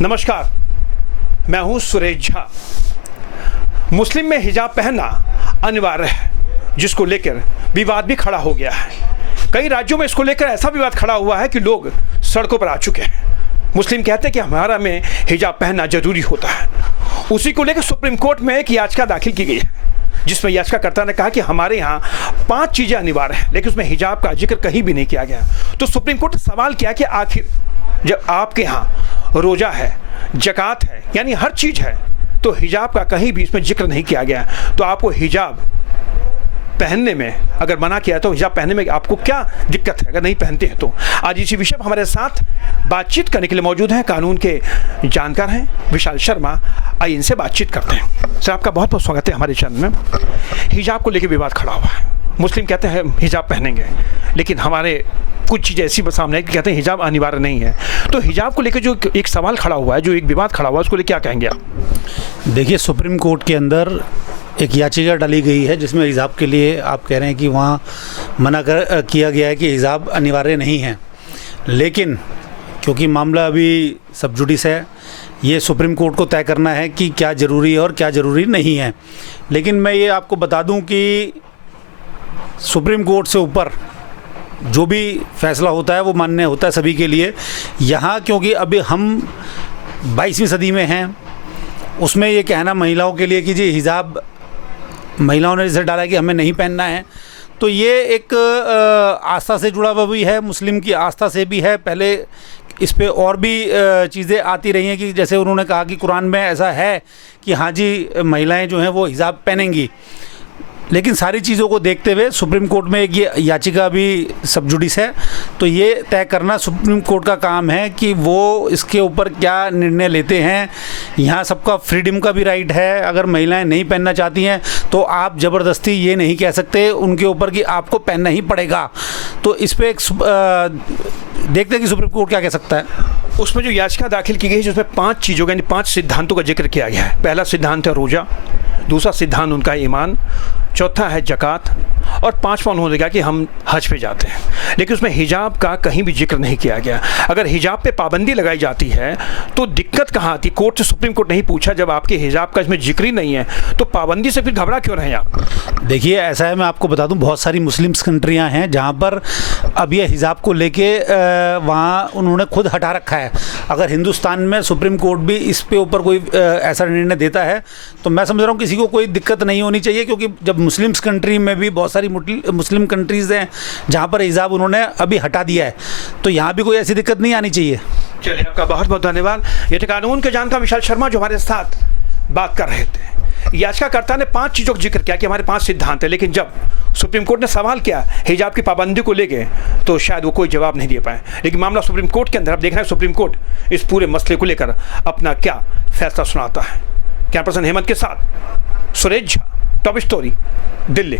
नमस्कार, मैं हूं सुरेश झा। मुस्लिम में हिजाब पहनना अनिवार्य है, जिसको लेकर विवाद भी खड़ा हो गया है। कई राज्यों में इसको लेकर ऐसा विवाद खड़ा हुआ है कि लोग सड़कों पर आ चुके हैं। मुस्लिम कहते हैं कि हमारा में हिजाब पहनना जरूरी होता है। उसी को लेकर सुप्रीम कोर्ट में एक याचिका दाखिल की गई है, जिसमें याचिकाकर्ता ने कहा कि हमारे यहाँ 5 चीज़ें अनिवार्य हैं, लेकिन उसमें हिजाब का जिक्र कहीं भी नहीं किया गया। तो सुप्रीम कोर्ट ने सवाल किया कि आखिर जब आपके यहाँ रोज़ा है, ज़कात है, यानी हर चीज़ है, तो हिजाब का कहीं भी इसमें जिक्र नहीं किया गया। तो आपको हिजाब पहनने में अगर मना किया तो हिजाब पहनने में आपको क्या दिक्कत है अगर नहीं पहनते हैं तो? आज इसी विषय पर हमारे साथ बातचीत करने के लिए मौजूद हैं कानून के जानकार हैं विशाल शर्मा। आइए इनसे बातचीत करते हैं। सर, आपका बहुत बहुत स्वागत है हमारे चैनल में। हिजाब को लेकर विवाद खड़ा हुआ है। मुस्लिम कहते हैं हिजाब पहनेंगे, लेकिन हमारे कुछ चीज़ें ऐसी सामने है कि कहते हैं हिजाब अनिवार्य नहीं है। तो हिजाब को लेकर जो एक सवाल खड़ा हुआ है, जो एक विवाद खड़ा हुआ है, उसको लेकर क्या कहेंगे आप? देखिए, सुप्रीम कोर्ट के अंदर एक याचिका डाली गई है जिसमें हिजाब के लिए आप कह रहे हैं कि वहाँ मना किया गया है कि हिजाब अनिवार्य नहीं है। लेकिन क्योंकि मामला अभी सब जुडिस है, ये सुप्रीम कोर्ट को तय करना है कि क्या ज़रूरी है और क्या ज़रूरी नहीं है। लेकिन मैं ये आपको बता दूं कि सुप्रीम कोर्ट से ऊपर जो भी फैसला होता है वो मान्य होता है सभी के लिए। यहाँ क्योंकि अभी हम 22वीं सदी में हैं, उसमें ये कहना महिलाओं के लिए कि जी हिजाब महिलाओं ने जैसे डाला है कि हमें नहीं पहनना है, तो ये एक आस्था से जुड़ा हुआ भी है, मुस्लिम की आस्था से भी है। पहले इस पे और भी चीज़ें आती रही हैं कि जैसे उन्होंने कहा कि कुरान में ऐसा है कि हाँ जी महिलाएं जो हैं वो हिजाब पहनेंगी। लेकिन सारी चीज़ों को देखते हुए सुप्रीम कोर्ट में एक ये याचिका भी सब जुडिस है, तो ये तय करना सुप्रीम कोर्ट का काम है कि वो इसके ऊपर क्या निर्णय लेते हैं। यहाँ सबका फ्रीडम का भी राइट है। अगर महिलाएं नहीं पहनना चाहती हैं तो आप ज़बरदस्ती ये नहीं कह सकते उनके ऊपर कि आपको पहनना ही पड़ेगा। तो इस पर एक देखते हैं कि सुप्रीम कोर्ट क्या कह सकता है। उसमें जो याचिका दाखिल की गई है, जिसमें 5 चीज़ों का यानी 5 सिद्धांतों का जिक्र किया गया है। पहला सिद्धांत है रोज़ा, दूसरा सिद्धांत उनका ईमान, चौथा है ज़कात, और 5वां उन्होंने कहा कि हम हज पे जाते हैं। लेकिन उसमें हिजाब का कहीं भी जिक्र नहीं किया गया। अगर हिजाब पे पाबंदी लगाई जाती है तो दिक्कत कहाँ आती? कोर्ट से सुप्रीम कोर्ट नहीं पूछा, जब आपके हिजाब का इसमें जिक्र ही नहीं है तो पाबंदी से फिर घबरा क्यों रहे हैं आप? देखिए, ऐसा है, मैं आपको बता दूं, बहुत सारी मुस्लिम्स कंट्रियां हैं जहां पर अब ये हिजाब को लेके वहाँ उन्होंने खुद हटा रखा है। अगर हिंदुस्तान में सुप्रीम कोर्ट भी इस पे ऊपर कोई ऐसा निर्णय देता है तो मैं समझ रहा हूँ किसी को कोई दिक्कत नहीं होनी चाहिए, क्योंकि जब मुस्लिम्स कंट्री में भी बहुत सारी मुस्लिम कंट्रीज़ हैं जहाँ पर हिजाब उन्होंने अभी हटा दिया है, तो यहाँ भी कोई ऐसी दिक्कत नहीं आनी चाहिए। चलिए, आपका बहुत बहुत धन्यवाद। ये थे कानून के जानकार विशाल शर्मा जो हमारे साथ बात कर रहे थे। याचिकाकर्ता ने 5 चीज़ों का जिक्र किया कि हमारे 5 सिद्धांत है, लेकिन जब सुप्रीम कोर्ट ने सवाल किया हिजाब की पाबंदी को लेके तो शायद वो कोई जवाब नहीं दे पाए। लेकिन मामला सुप्रीम कोर्ट के अंदर, अब देख रहे हैं सुप्रीम कोर्ट इस पूरे मसले को लेकर अपना क्या फैसला सुनाता है। कैमरा पर्सन हेमंत के साथ सुरेश झा, टॉप स्टोरी, दिल्ली।